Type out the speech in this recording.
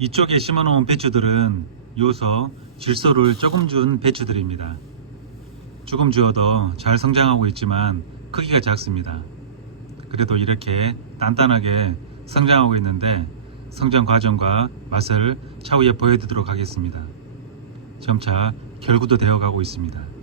이쪽에 심어 놓은 배추들은 요서 질소를 조금 준 배추들입니다. 조금 주어도 잘 성장하고 있지만 크기가 작습니다. 그래도 이렇게 단단하게 성장하고 있는데 성장 과정과 맛을 차후에 보여드리도록 하겠습니다. 점차 결구도 되어 가고 있습니다.